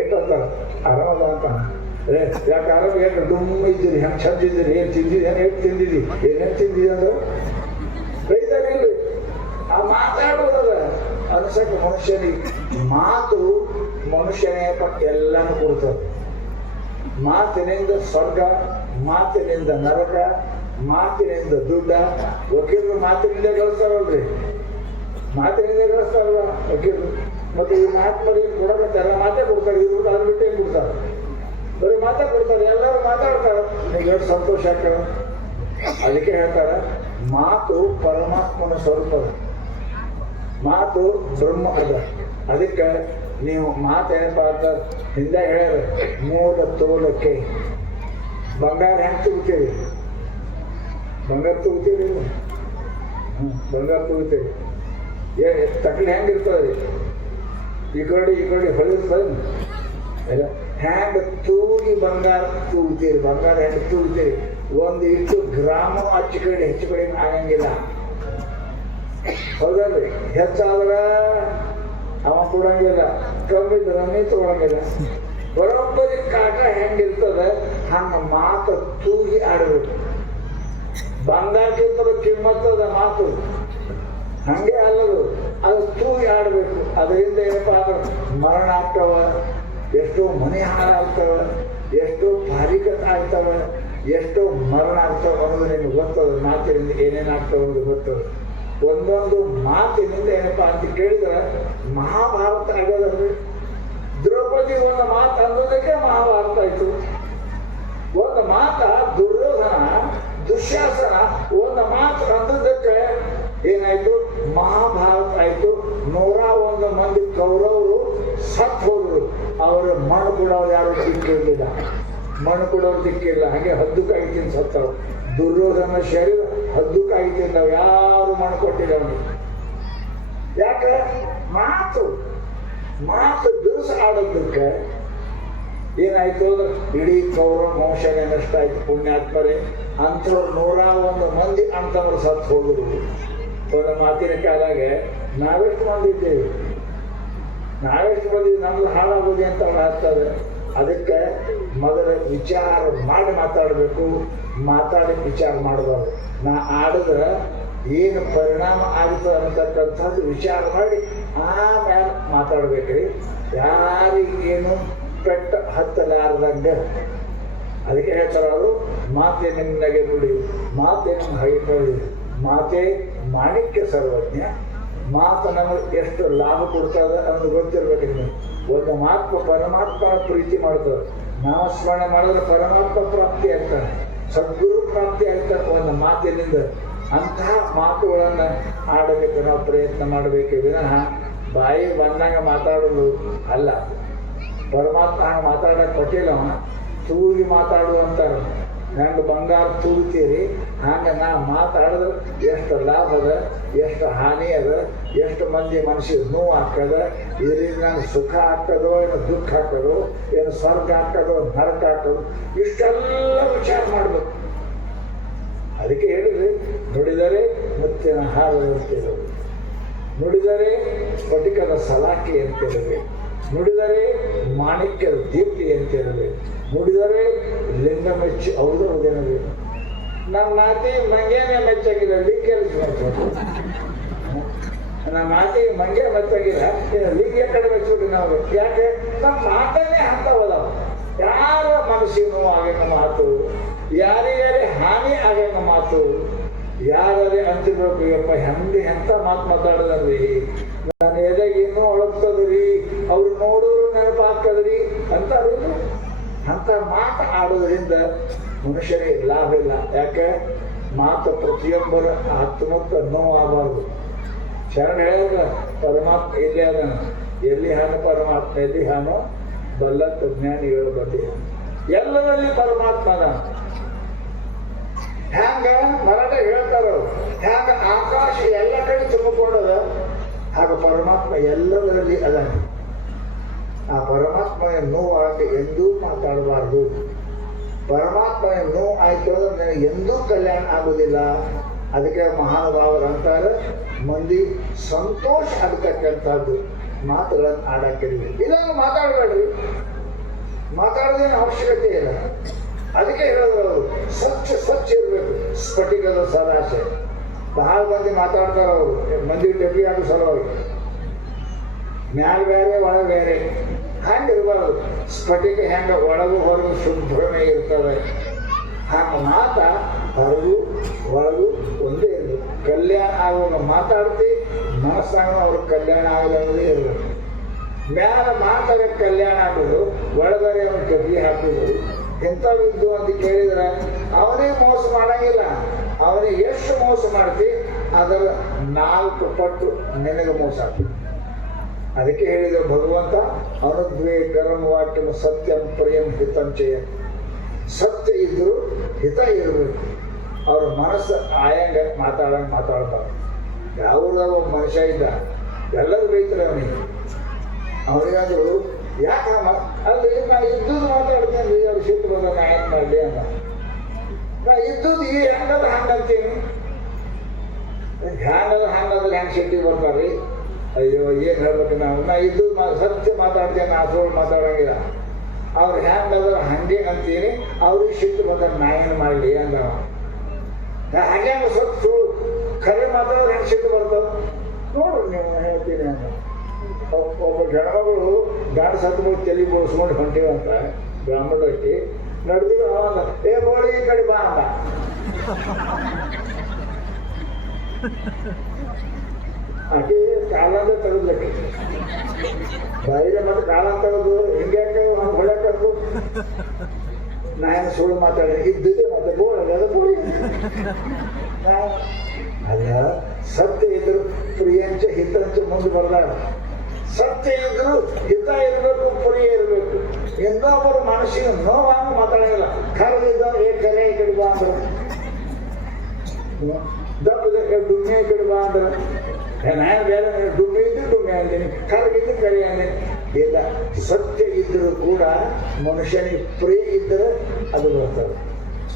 ಏಟಂತಾರ ಆರಾಮದ ಅಂತ ಯಾಕೆ ಆರಾಮ ಏನು ದುಮ್ಮ ಇದ್ದೀರಿ ಹೆಂಗೆ ಚಂದ ಇದ್ದೀರಿ ಏನು ತಿಂದಿರಿ ಏನು ಎಷ್ಟು ತಿಂದಿರಿ ಏನೇನು ತಿಂದಿರಿ ಅಂದ್ರೆ ಬೈತಾರಿಲ್ರಿ. ಆ ಮಾತಾಡೋದದ ಅನ್ಸಕ್ಕೆ ಮನುಷ್ಯನಿಗೆ ಮಾತು ಮನುಷ್ಯನೇ ಎಲ್ಲನೂ ಕೊಡ್ತದೆ. ಮಾತಿನಿಂದ ಸ್ವರ್ಗ, ಮಾತಿನಿಂದ ನರಕ, ಮಾತಿನಿಂದ ದುಡ್ಡ. ವಕೀಲರು ಮಾತಿನಿಂದ ಗಳಿಸ್ತಾರಲ್ರಿ, ಮಾತಿನಿಂದ ಗಳಿಸ್ತಾರಲ್ಲ ವಕೀಲರು. ಮತ್ತೆ ಈ ಮಾತು ಕೊಡಬೇಕು, ಎಲ್ಲ ಮಾತೇ ಕೊಡ್ತಾರೆ. ಇವ್ರು ಅದು ಬಿಟ್ಟು ಏನು ಕೊಡ್ತಾರೆ? ಬರೀ ಮಾತೇ ಕೊಡ್ತಾರೆ, ಎಲ್ಲರೂ ಮಾತಾಡ್ತಾರೆ. ಈಗ ಎಷ್ಟು ಸಂತೋಷ ಆಗ್ತದೆ. ಅದಕ್ಕೆ ಹೇಳ್ತಾರೆ ಮಾತು ಪರಮಾತ್ಮನ ಸ್ವರೂಪ ಅದ, ಮಾತು ಬ್ರಹ್ಮ ಅದ. ಅದಕ್ಕೆ ನೀವು ಮಾತೇನಪ್ಪ ಅಂತ ಹಿಂದೆ ಹೇಳ್ಯಾರ, ಮೂಲ ತೋಲಕ್ಕೆ ಬಂಗಾರ ಹೆಂಗೆ ತಗೋತೀರಿ? ಬಂಗಾರ ತಗೋತೀರಿ? ಬಂಗಾರ ತಗೋತೀರಿ. ತಕ್ಲಿ ಹೆಂಗಿರ್ತದೆ? ಈ ಕಡೆ ಹೊಳಿರ್ತದೆ. ಹ್ಯಾಂಗ ತೂಗಿ ಬಂಗಾರ ತೂಗ್ತೀರಿ? ಬಂಗಾರ ಹೆಂಗೆ ತೂಗ್ತೀರಿ? ಒಂದು ಇಷ್ಟು ಗ್ರಾಮ ಆಚೆ ಕಡೆ ಹೆಚ್ಚು ಕಡೆ ಆಗಂಗಿಲ್ಲ, ಹೌದಲ್ರಿ? ಹೆಚ್ಚಾದ್ರ ಅವ ಕೊಡಂಗಿಲ್ಲ, ಕಮ್ಮಿದ್ರ ನೀ ತಗೊಳಂಗಿಲ್ಲ. ಬರೋಬ್ಬರಿ ಕಾಟ ಹೆಂಗಿರ್ತದೆ ಹಂಗ ಮಾತು ತೂಗಿ ಆಡಬೇಕು. ಬಂಗಾರಕ್ಕಿಂತಲೂ ಕಿಮ್ಮತ್ತದ ಮಾತು, ಹಂಗೆ ಅಲ್ಲದು, ಅದು ತೂಗಿ ಆಡಬೇಕು. ಅದರಿಂದ ಏನಪ್ಪ ಅಂದ್ರೆ ಮರಣ ಆಗ್ತಾವ, ಎಷ್ಟೋ ಮನೆ ಹಾಳಾಗ್ತಾವ, ಎಷ್ಟೋ ಪಾರಿಕತ್ ಆಗ್ತಾವ, ಎಷ್ಟೋ ಮರಣ ಆಗ್ತಾವ ಅನ್ನೋದು ನಿಮ್ಗೆ ಗೊತ್ತದ. ಮಾತಿನಿಂದ ಏನೇನಾಗ್ತಾವ ಅನ್ನೋದು ಗೊತ್ತದ. ಒಂದೊಂದು ಮಾತಿನಿಂದ ಏನಪ್ಪಾ ಅಂತ ಕೇಳಿದ್ರೆ ಮಹಾಭಾರತ ಆಗೋದ್ರಿ. ದ್ರೌಪದಿ ಒಂದು ಮಾತು ಅನ್ನೋದಕ್ಕೆ ಮಹಾಭಾರತ ಆಯ್ತು. ಒಂದು ಮಾತ ದುರ್ಯೋಧನ ದುಶ್ಯಾಸನ ಒಂದು ಮಾತು ಅಂದದಕ್ಕೆ ಏನಾಯ್ತು? ಮಹಾಭಾರತ ಆಯ್ತು. 101 ಮಂದಿ ಕೌರವರು ಸತ್ ಹೋದ್ರು. ಅವರು ಮಣ್ಣು ಕೊಡೋರು ಯಾರು ದಿಕ್ಕಿರಲಿಲ್ಲ, ಮಣ್ಣು ಕೊಡೋರು ದಿಕ್ಕಿಲ್ಲ. ಹಾಗೆ ಹದ್ದು ಕಾಯ್ತೀನಿ ಸತ್ತವು. ದುರ್ಯೋಧನ ಶರೀರ ಹದ್ದು ಕಾಯ್ತಿಲ್ಲ, ಯಾರು ಮಣ್ಣು ಕೊಟ್ಟಿಲ್ಲ ಅವನಿಗೆ. ಯಾಕೆ? ಮಾತು ಬಿರುಸು ಆಡೋದಕ್ಕೆ ಏನಾಯ್ತು ಅಂದ್ರೆ ಇಡೀ ಕೌರವ ವಂಶನೇ ನಷ್ಟ ಆಯ್ತು. ಪುಣ್ಯಾತ್ಮರೇ, ಅಂಥವ್ರು 101 ಮಂದಿ ಅಂತವ್ರು ಸತ್ತು ಹೋದ್ರು. ಒಂದು ಮಾತಿನ ಕಾಲಾಗ ನಾವೆಷ್ಟು ಮಂದಿ ಇದ್ದೇವೆ? ನಾವೆಷ್ಟು ಮಂದಿ ನಮ್ದು ಹಾಳಾಗೋದು ಅಂತ ಆಗ್ತದೆ. ಅದಕ್ಕೆ ಮೊದಲ ವಿಚಾರ ಮಾಡಿ ಮಾತಾಡಬೇಕು, ಮಾತಾಡಿ ವಿಚಾರ ಮಾಡಬಾರ್ದು. ನಾ ಆಡಿದ್ರೆ ಏನು ಪರಿಣಾಮ ಆಗ್ತದೆ ಅಂತಕ್ಕಂಥದ್ದು ವಿಚಾರ ಮಾಡಿ ಆಮ್ಯಾಲ ಮಾತಾಡ್ಬೇಕ್ರಿ. ಯಾರಿಗೇನು ಪೆಟ್ಟ ಹತ್ತಲಾರ್ದಂಗೆ. ಅದಕ್ಕೆ ಹೇಳ್ತಾರೆ ಅವರು, ಮಾತೆ ನಿನ್ನಗೆ ನುಡಿ, ಮಾತೆ ನಿಮ್ಮ ಹೈಕೊಳ್ಳಿ, ಮಾತೆ ಮಾಣಿಕ್ಯ ಸರ್ವಜ್ಞ. ಮಾತು ನಮಗೆ ಎಷ್ಟು ಲಾಭ ಕೊಡ್ತದೆ ಅನ್ನೋದು ಗೊತ್ತಿರ್ಬೇಕು ನಿಮಗೆ. ಒಂದು ಮಾತು ಪರಮಾತ್ಮನ ಪ್ರೀತಿ ಮಾಡ್ತದೆ. ನಾಮಸ್ಮರಣೆ ಮಾಡಿದ್ರೆ ಪರಮಾತ್ಮ ಪ್ರಾಪ್ತಿ ಆಗ್ತಾನೆ, ಸದ್ಗುರು ಪ್ರಾಪ್ತಿ ಆಗ್ತಾನೆ ಒಂದು ಮಾತಿನಿಂದ. ಅಂತಹ ಮಾತುಗಳನ್ನು ಆಡಬೇಕು, ನಾವು ಪ್ರಯತ್ನ ಮಾಡಬೇಕು ವಿನಃ ಬಾಯಿ ಬಂದಾಗ ಮಾತಾಡೋದು ಅಲ್ಲ. ಪರಮಾತ್ಮ ಹಂಗೆ ಮಾತಾಡಕ್ಕೆ ಕೊಟ್ಟಿಲ್ಲ, ತೂಗಿ ಮಾತಾಡು ಅಂತಾರೆ. ನಂಗೆ ಬಂಗಾರ ತೂಗ್ತೀರಿ, ಹಂಗೆ ನಾ ಮಾತಾಡಿದ್ರೆ ಎಷ್ಟು ಲಾಭ ಅದ, ಎಷ್ಟು ಹಾನಿ ಅದ, ಎಷ್ಟು ಮಂದಿ ಮನಸ್ಸಿಗೆ ನೋವು ಆಗ್ತದ, ಇದರಿಂದ ನಂಗೆ ಸುಖ ಆಗ್ತದೋ ಏನು ದುಃಖ ಆಗ್ತದೋ, ಏನು ಸ್ವರ್ಗ ಆಗ್ತದೋ ನರಕ ಆಗ್ತದೋ, ಇಷ್ಟೆಲ್ಲ ವಿಚಾರ ಮಾಡಬೇಕು. ಅದಕ್ಕೆ ಹೇಳಿದ್ರಿ, ನುಡಿದರೆ ಮುತ್ತಿನ ಹಾರದಂತಿರಬೇಕು, ನುಡಿದರೆ ಸ್ಫಟಿಕದ ಸಲಾಕೆ ಅಂತಿರಬೇಕು, ನುಡಿದರೆ ಮಾಣಿಕ್ಯದ ದೀಪ್ತಿ ಅಂತಿರಬೇಕು, ನುಡಿದರೆ ಲಿಂಗ ಮೆಚ್ಚಿ ಔದರದೇನಬೇಕು. ನಮ್ಮ ಮಾತಿ ಮಂಗೇನೆ ಮೆಚ್ಚಾಗಿಲ್ಲ, ಲಿಂಗ ಮಾಡ್ಕೊಂಡು ನಮ್ಮ ಮಾತಿಗೆ ಮಂಗೆ ಮೆಚ್ಚಾಗಿಲ್ಲ, ಲಿಂಗ ಕಡೆ ಮೆಚ್ಚೋದು ನಾವು. ಯಾಕೆ? ನಮ್ಮ ಮಾತನ್ನೇ ಅಂತವದಾವ. ಯಾರ ಮನಸ್ಸಿನೂ ಆಗಂಗ ಮಾತು, ಯಾರಿಗಾರೇ ಹಾನಿ ಆಗಂಗ ಮಾತು, ಯಾರೇ ಅಂತಿರ್ಬೇಕು, ಯಪ್ಪ ಹೆಂಗೆ ಎಂತ ಮಾತು ಮಾತಾಡೋದ್ರಿ, ನಾನು ಎದೆಗೆ ಇನ್ನೂ ಒಳಗ್ತದ್ರಿ, ಅವ್ರು ನೋಡಿದ್ರು ನೆನಪಾಗ್ತದ್ರಿ ಅಂತ. ಅಂತ ಮಾತು ಆಡೋದ್ರಿಂದ ಮನುಷ್ಯರಿಗೆ ಲಾಭ ಇಲ್ಲ. ಯಾಕೆ? ಮಾತು ಪ್ರತಿಯೊಬ್ಬರ ಆತ್ಮಕ್ಕೆ ನೋವಾಗಬಾರ್ದು. ಶರಣ ಹೇಳಿದ್ರೆ ಪರಮಾತ್ಮ ಇಲ್ಲೇ ಅದನ್ನು, ಎಲ್ಲಿ ಹಾನು ಪರಮಾತ್ಮ, ಎಲ್ಲಿ ಹಾನು ಬಲ್ಲತ್ತ ಜ್ಞಾನಿಗಳು ಬಂದಿ, ಎಲ್ಲರಲ್ಲಿ ಪರಮಾತ್ಮನ. ಹ್ಯಾಂಗ ಮರಾಠ ಹೇಳ್ತಾರ, ಹ್ಯಾಂಗ ಆಕಾಶ ಎಲ್ಲ ಕಡೆ ತುಂಬಿಕೊಂಡದ, ಆಗ ಪರಮಾತ್ಮ ಎಲ್ಲದರಲ್ಲಿ ಅದಾನ. ಆ ಪರಮಾತ್ಮನ ನೋವಾಗಿ ಎಂದೂ ಮಾತಾಡಬಾರ್ದು. ಪರಮಾತ್ಮನ ನೋವು ಆಯ್ತು ಅಂದ್ರೆ ನನಗೆ ಎಂದೂ ಕಲ್ಯಾಣ ಆಗುವುದಿಲ್ಲ. ಅದಕ್ಕೆ ಮಹಾನುಭಾವರು ಅಂತಾರೆ, ಮಂದಿ ಸಂತೋಷ ಆಗ್ತಕ್ಕಂಥದ್ದು ಮಾತುಗಳನ್ನು ಆಡಾಕಿದ್ವಿ. ಇದನ್ನು ಮಾತಾಡಬೇಡ್ರಿ, ಮಾತಾಡೋದೇನು ಅವಶ್ಯಕತೆ ಇಲ್ಲ. ಅದಕ್ಕೆ ಹೇಳೋದು ಸ್ವಚ್ಛ ಇರಬೇಕು. ಸ್ಫಟಿಕದ ಸರಾಸೆ ಬಹಳ ಮಂದಿ ಮಾತಾಡ್ತಾರ, ಅವರು ಮಂದಿ ಡಬ್ಬಿ ಆಗೋ ಸಲುವಾಗಿ ಮ್ಯಾಲ ಬೇರೆ ಒಳಗೆ ಬೇರೆ ಹಂಗಿರ್ಬಾರ್ದು. ಸ್ಫಟಿಕ ಹೆಂಗ ಒಳಗು ಹೊರಗು ಶುಭ್ರಮೇ ಇರ್ತವೆ, ಹಂಗೆ ಮಾತ ಹೊರಗು ಒಳಗು ಒಂದೇ ಇರಬೇಕು. ಕಲ್ಯಾಣ ಆಗುವಾಗ ಮಾತಾಡ್ತಿ, ಮನಸ್ಸಾಗ ಅವ್ರ ಕಲ್ಯಾಣ ಆಗಲಾಗದೇ ಇರಬೇಕು. ಮ್ಯಾಲ ಮಾತಾಗ ಕಲ್ಯಾಣ ಆಗೋದು, ಒಳಗಡೆ ಅವನು ಡಬ್ಬಿ ಹಾಕೋದು. ಎಂಥವಿದ್ದು ಅಂತ ಕೇಳಿದ್ರೆ ಅವನಿಗೆ ಮೋಸ ಮಾಡಂಗಿಲ್ಲ. ಅವನಿಗೆ ಎಷ್ಟು ಮೋಸ ಮಾಡ್ತಿ ಅದರ 4 ಪಟ್ಟು ನಿನಗೆ ಮೋಸ ಆಗ್ತದೆ. ಅದಕ್ಕೆ ಹೇಳಿದ ಭಗವಂತ, ಅನುದ್ವೇ ಗರಂ ವಾಕ್ಯಂ ಸತ್ಯಂ ಪ್ರಿಯಂ ಹಿತಂಚಯ. ಸತ್ಯ ಇದ್ರು ಹಿತ ಇರಬೇಕು. ಅವ್ರ ಮನಸ್ಸು ಆಯಂಗ ಮಾತಾಡ್ತಾರೆ. ಯಾವುದಾಗ ಒಬ್ಬ ಮನುಷ್ಯ ಇದ್ದ, ಎಲ್ಲರೂ ಬೈತಾರೆ ಅವನಿಗೆ. ಅವನಿಗಾದ್ರು ಯಾಕೆ ಅಲ್ಲಿ ನಾ ಇದ್ದುದು ಮಾತಾಡ್ತೇನೆ, ಅವ್ರು ಸಿಟ್ಟು ಬಂದ ನಾ ಏನು ಮಾಡಲಿ ಅಂತ. ನಾ ಇದ್ದುದು ಈ ಹೆಂಗದ ಹಂಗಂತೀನಿ, ಹ್ಯಾಂಗದ ಹಂಗಂದ್ರೆ ಹೆಂಗೆ ಸಿಟ್ಟಿಗೆ ಬರ್ತಾರ್ರಿ. ಅಯ್ಯೋ ಏನು ಹೇಳ್ಬೇಕು, ನಾ ಇದ್ದು ಸತ್ಯ ಮಾತಾಡ್ತೇನೆ, ನಾ ಸುಳ್ಳು ಮಾತಾಡೋಂಗಿಲ್ಲ. ಅವ್ರು ಹ್ಯಾಂಗದ ಹಂಗೆ ಅಂತೀನಿ, ಅವ್ರಿಗೆ ಸಿಟ್ಟು ಬಂದ ನಾ ಏನು ಮಾಡಲಿ ಅಂದ. ಹಾಗೆ ಸ್ವಲ್ಪ ಸುಳ್ಳು ಖರೆ ಮಾತಾಡೋದು ಹೆಂಗೆ ಸಿಟ್ಟು ಬರ್ತಾವ ನೋಡ್ರಿ ನೀವು, ಹೇಳ್ತೀನಿ ಅಂತ. ಒಬ್ಬ ಹೆಣ್ಮಗಳು ಗಾಡಿ ಸತ್ತು ತಲೆ ಬೋಳ್ಸ್ಕೊಂಡು ಹೊಂಟೀವಂತ ಬ್ರಾಹ್ಮಣಕ್ಕೆ ನಡೆದಿದ್ರು. ಅವಾಗ ಏ ಬೋಳಿ ಈ ಕಡೆ ಬಾ ಅಂದ. ಆಕೆ ಕಾಲಂದ ತೆಗೆದ್ಲಕ್ಕೆ ಬೈರೆ ಮತ್ತೆ ಕಾಲ ತೆಗೆದು ಹಿಂಗ್ಯಾಕೆ ಹೊಡ್ಯಾಕಂದು. ನಾ ಏನು ಸುಳ್ಳು ಮಾತಾಡಿ ಇದ್ದಿದ್ದೆ ಮತ್ತೆ ಬೋಳಲ್ಲ ಅದು ಬೋಳಿ ಅಲ್ಲ. ಸತ್ಯ ಇದ್ರು ಪ್ರಿಯಂಚ ಹಿತಂಚ ಮುಂದೆ ಬರ್ದಾರ. ಸತ್ಯ ಇದ್ರು ಹಿತ ಇರಬೇಕು, ಪ್ರಿಯ ಇರಬೇಕು. ಇನ್ನೊಬ್ಬರು ಮನಸ್ಸಿನ ನೋವಾಗ ಮಾತಾಡಂಗಿಲ್ಲ. ಕರೆದಿದ್ದ ಕರೆ ಈ ಕಡೆ ಬಾ ಅಂದ್ರೆ, ದಪ್ಪದ ಡುಮ್ಮೆ ಈ ಕಡೆ ಬಾ ಅಂದ್ರೆ, ನಾನು ಬೇರೆ ಡುಮ್ಮೆ ಇದ್ದು ಡುಮ್ಮೆ ಅಂತೀನಿ, ಕರೆಗಿದ್ದು ಕರೆ ಅಂತೀನಿ. ಇಲ್ಲ, ಸತ್ಯ ಇದ್ದರೂ ಕೂಡ ಮನುಷ್ಯನಿಗೆ ಪ್ರಿಯ ಇದ್ದರೆ ಅದು ಬರ್ತದೆ.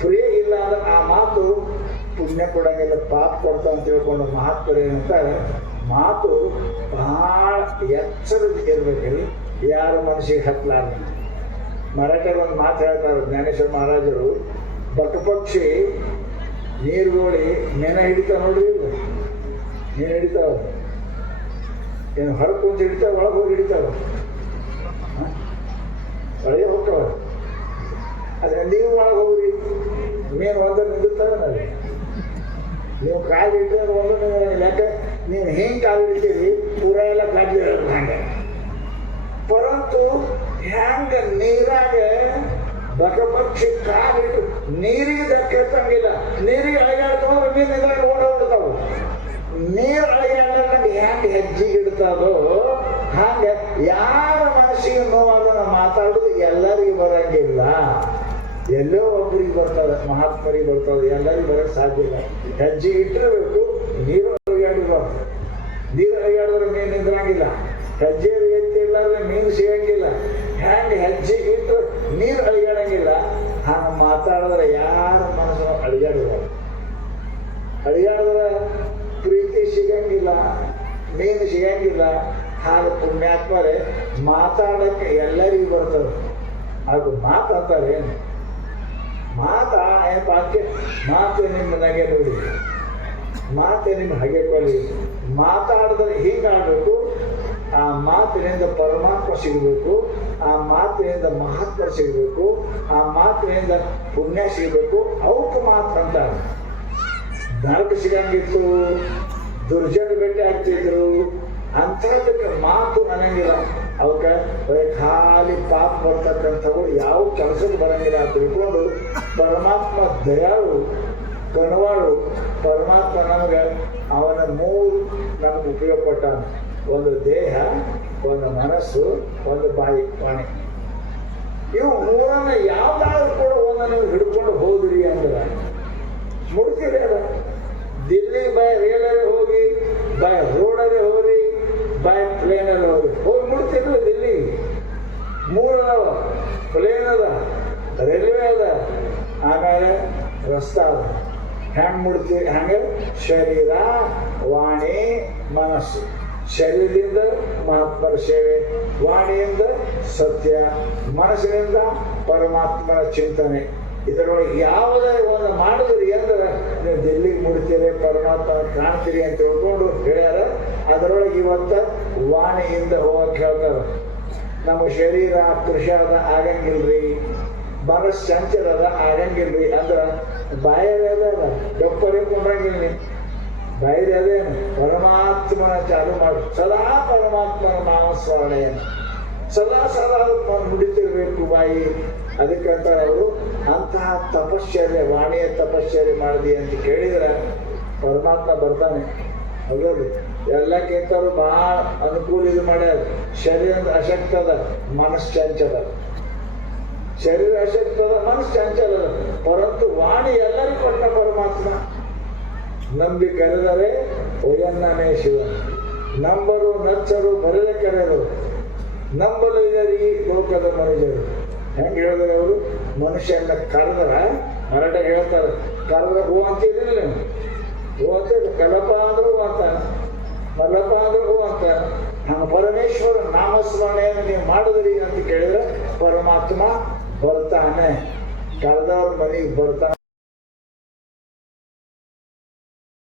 ಪ್ರಿಯ ಇಲ್ಲ ಅಂದ್ರೆ ಆ ಮಾತು ಪುಣ್ಯ ಕೊಡಂಗಿಲ್ಲ, ಪಾಪ ಕೊಡ್ತಾ ಅಂತ ತಿಳ್ಕೊಂಡು ಮಹಾತ್ಮರು ಏನಂತಾರೆ, ಮಾತು ಬಹಳ ಎಚ್ಚರದ ಇರ್ಬೇಕ್ರಿ, ಯಾರ ಮನಸ್ಸಿಗೆ ಹತ್ತಲಾರ. ಮರಾಠಿಯಲ್ಲಿ ಒಂದು ಮಾತು ಹೇಳ್ತಾರೆ ಜ್ಞಾನೇಶ್ವರ ಮಹಾರಾಜರು, ಬಕಪಕ್ಷಿ ನೀರುಗೋಳಿ ನೆನ ಹಿಡಿತಾವ ನೋಡ್ರಿ, ನೀನು ಹಿಡಿತಾವ ಏನು ಹೊರಗೆ ಕುಂತು ಹಿಡಿತಾವ, ಒಳಗೆ ಹೋಗಿ ಹಿಡಿತಾವ, ಒಳಗೆ ಹೋಗ್ತಾವ. ಆದರೆ ನೀವು ಒಳಗೆ ಹೋಗ್ರಿ, ಮೀನು ಒಂದ ನಿಂದಿರ್ತಾವೆ ನಾವು. ನೀವು ಕಾಲು ಇಟ್ಟರೆ ಒಂದು ಲೆಕ್ಕ, ನೀವು ಹೆಂಗೆ ಕಾಲು ಹಿಡಿತೀರಿ ಪೂರ ಎಲ್ಲ ಕಾಲು ಹೇಳೋದು ಹಂಗೆ. ಪರಂತು ಹ್ಯಾಂಗ ನೀರಾಗ ಬಕಪಕ್ಷಿ ಕಾಲಿಟ್ಟು ನೀರಿಗೆ ಧಕ್ಕೆತ್ತಂಗಿಲ್ಲ, ನೀರಿಗೆ ಅಳಗಾಡ್ತಂದ್ರೆ ಮೀನು ಇದ್ರಾಗ ಓಡಾಡ್ತಾವು. ನೀರು ಅಳಗಾಡ್ದಂಗೆ ಹ್ಯಾಂಗೆ ಹೆಜ್ಜೆಗೆ ಇಡ್ತದೋ ಹಂಗೆ ಯಾರ ಮನಸ್ಸಿಗೆ ನೋವಾದ ಮಾತಾಡೋದು ಎಲ್ಲರಿಗೂ ಬರಂಗಿಲ್ಲ. ಎಲ್ಲೋ ಒಬ್ಬರಿಗೆ ಬರ್ತದೆ, ಮಹಾತ್ಮರಿಗೆ ಬರ್ತದೆ, ಎಲ್ಲರಿಗೂ ಬರೋಕ್ಕೆ ಸಾಧ್ಯ ಇಲ್ಲ. ಹೆಜ್ಜೆ ಇಟ್ಟಿರಬೇಕು, ನೀರು ಅಳಗಾಡಿಬಾರ್ದು. ನೀರು ಅಳಗಾಡಿದ್ರೆ ಮೀನು ನಿಂದ್ರಂಗಿಲ್ಲ, ಹೆಜ್ಜೆ ಎತ್ತಿ ಇಲ್ಲಾದ್ರೆ ಮೀನು ಸಿಗಂಗಿಲ್ಲ. ಹ್ಯಾಂಗೆ ಹೆಜ್ಜೆ ಇಟ್ಟು ನೀರು ಅಳಿಗಾಡಂಗಿಲ್ಲ, ಹಂಗೆ ಮಾತಾಡಿದ್ರೆ ಯಾರ ಮನಸ್ಸು ಅಳಿಗಾಡಿಬಾರ್ದು. ಅಳಿಗಾಡಿದ್ರೆ ಪ್ರೀತಿ ಸಿಗಂಗಿಲ್ಲ, ಮೀನು ಸಿಗಂಗಿಲ್ಲ. ಹಾಗೆ ಪುಣ್ಯಾತ್ಮರೇ ಮಾತಾಡೋಕ್ಕೆ ಎಲ್ಲರಿಗೂ ಬರ್ತದೆ. ಅದು ಮಾತಾಡ್ತಾರೆ ಏನು ಮಾತಾ ಏನಪ್ಪ ಅದಕ್ಕೆ ಮಾತು ನಿಮ್ಮ ನಗೆ ನೋಡಿ, ಮಾತೆ ನಿಮ್ಮ ಹಗೆ ಕೊಲಿ. ಮಾತಾಡಿದ್ರೆ ಹೀಗಾಡಬೇಕು, ಆ ಮಾತಿನಿಂದ ಪರಮಾತ್ಮ ಸಿಗಬೇಕು, ಆ ಮಾತಿನಿಂದ ಮಹಾತ್ಮ ಸಿಗಬೇಕು, ಆ ಮಾತಿನಿಂದ ಪುಣ್ಯ ಸಿಗಬೇಕು. ಅವಕ್ಕೆ ಮಾತು ಅಂತಾರೆ. ನರಕ ಸಿಗಂಗಿತ್ತು, ದುರ್ಜನ ಭೇಟಿ ಆಗ್ತಿದ್ರು, ಅಂಥದಕ್ಕೆ ಮಾತು ಅನ್ನಂಗಿಲ್ಲ. ಅವಕ್ಕೆ ಖಾಲಿ ಪಾಪ ಬರ್ತಕ್ಕಂಥವು ಯಾವ ಕೆಲಸಕ್ಕೆ ಬರಂಗಿಲ್ಲ ಅಂತ ತಿಳ್ಕೊಂಡು ಪರಮಾತ್ಮ ದಯಾಳು ಕಣವಾಳು. ಪರಮಾತ್ಮ ನಮಗೆ ಅವನ 3 ನಮ್ಗೆ ಉಪಯೋಗಪಟ್ಟಾನ. ಒಂದು ದೇಹ, ಒಂದು ಮನಸ್ಸು, ಒಂದು ಬಾಯಿ ವಾಣಿ. ಇವು 3ನ್ನ ಯಾವ್ದಾದ್ರು ಕೂಡ ಒಂದನ್ನು ಹಿಡ್ಕೊಂಡು ಹೋದ್ರಿ ಅಂದ್ರೆ ಮುಡ್ತೀರಿ. ಅದ ದಿಲ್ಲಿ ಬೈ ರೇಲಲ್ಲಿ ಹೋಗಿ, ಬೈ ರೋಡಲ್ಲಿ ಹೋಗಿ, ಬೈ ಪ್ಲೇನಲ್ಲಿ ಹೋಗಿ ಮುಡ್ತಿರ್ಲಿ. ದಿಲ್ಲಿ 3 ಅದಾವ, ಪ್ಲೇನ್ ಅದ, ರೈಲ್ವೆ ಅದ, ಆಮೇಲೆ ರಸ್ತೆ ಅದ. ಹೆಂಗೆ ಮುಡ್ತೀವಿ ಹಂಗೆ ಶರೀರ, ವಾಣಿ, ಮನಸ್ಸು ಶರೀರದಿಂದ ಮಹಾತ್ಮರ ಸೇವೆ, ವಾಣಿಯಿಂದ ಸತ್ಯ, ಮನಸ್ಸಿನಿಂದ ಪರಮಾತ್ಮನ ಚಿಂತನೆ. ಇದರೊಳಗೆ ಯಾವುದೇ ಒಂದು ಮಾಡಿದ್ರಿ ಅಂದ್ರೆ ನೀವು ದಿಲ್ಲಿಗೆ ಮುಡ್ತೀರಿ, ಪರಮಾತ್ಮ ಕಾಣ್ತೀರಿ ಅಂತ ತಿಳ್ಕೊಂಡು ಹೇಳ್ಯಾರ. ಅದರೊಳಗೆ ಇವತ್ತ ವಾಣಿಯಿಂದ ಹೋಗಕ್ಕೆ ಹೇಳ್ತಾರೆ. ನಮ್ಮ ಶರೀರ ಕೃಷಿಯಾದ ಆಗಂಗಿಲ್ರಿ, ಮನಸ್ಸು ಚಂಚಲದ ಆಗಂಗಿಲ್ರಿ ಅಂದ್ರೆ ಬಾಯಲ್ಲಿ ಅದ ಡೊಪ್ಪರಿ ಕೊಂಡ್ರಂಗಿಲ್ಲ. ನೀವು ಬಾಯಿರಿ ಅದೇನು ಪರಮಾತ್ಮನ ಚಾಲು ಮಾಡಿ ಸದಾ ಪರಮಾತ್ಮನ ನಾಮಸ್ಮರಣೆಯನ್ನು ಸದಾ ನುಡಿತಿರ್ಬೇಕು ಬಾಯಿ. ಅದಕ್ಕಂತ ಅವರು ಅಂತಹ ತಪಶ್ಚರ್ಯ, ವಾಣಿಯ ತಪಶ್ಚರ್ಯ ಮಾಡಿದಿ ಅಂತ ಕೇಳಿದ್ರೆ ಪರಮಾತ್ಮ ಬರ್ತಾನೆ. ಹೌದಲ್ಲ, ಎಲ್ಲಕ್ಕಿಂತಲೂ ಬಹಳ ಅನುಕೂಲ ಇದು ಮಾಡ್ಯಾರ. ಶರೀರ ಅಶಕ್ತದ, ಮನಸ್ಸು ಚಂಚಲ. ಶರೀರ ಅಶಕ್ತದ, ಮನಸ್ಸು ಚಂಚಲದ. ಪರಂತು ವಾಣಿ ಎಲ್ಲರಿಗೂ ಕೊಟ್ಟ ಪರಮಾತ್ಮ. ನಂಬಿ ಕರೆದರೆ ಒಯ್ಯನ್ನನೇ ಶಿವ, ನಂಬರು ನಚ್ಚರು ಬರೆದ ಕರೆದರು, ನಂಬಲಿಗರಿಗೆ ಲೋಕದ ಮನುಜರು. ಹೆಂಗೆ ಹೇಳಿದ್ರೆ ಅವರು ಮನುಷ್ಯನ ಕರೆದ್ರ, ಮರಾಠ ಹೇಳ್ತಾರೆ, ಕರೆದ್ರೆ ಹೂ ಅಂತೀರಿಲ್ಲ ನೀವು, ಹೂ ಅಂತೀರಿ. ಕಲಪ ಅಂದ್ರೆ ಹೂ ಅಂತ, ಮಲ್ಲಪ್ಪ ಅಂದ್ರೆ ಹೂ ಅಂತ. ಹಂಗೆ ಪರಮೇಶ್ವರ ನಾಮಸ್ಮರಣೆಯನ್ನು ನೀವು ಮಾಡಿದ್ರಿ ಅಂತ ಕೇಳಿದ್ರೆ ಪರಮಾತ್ಮ ಬರ್ತಾನೆ, ಕರೆದವ್ರ ಮನೆಗೆ ಬರ್ತಾನೆ.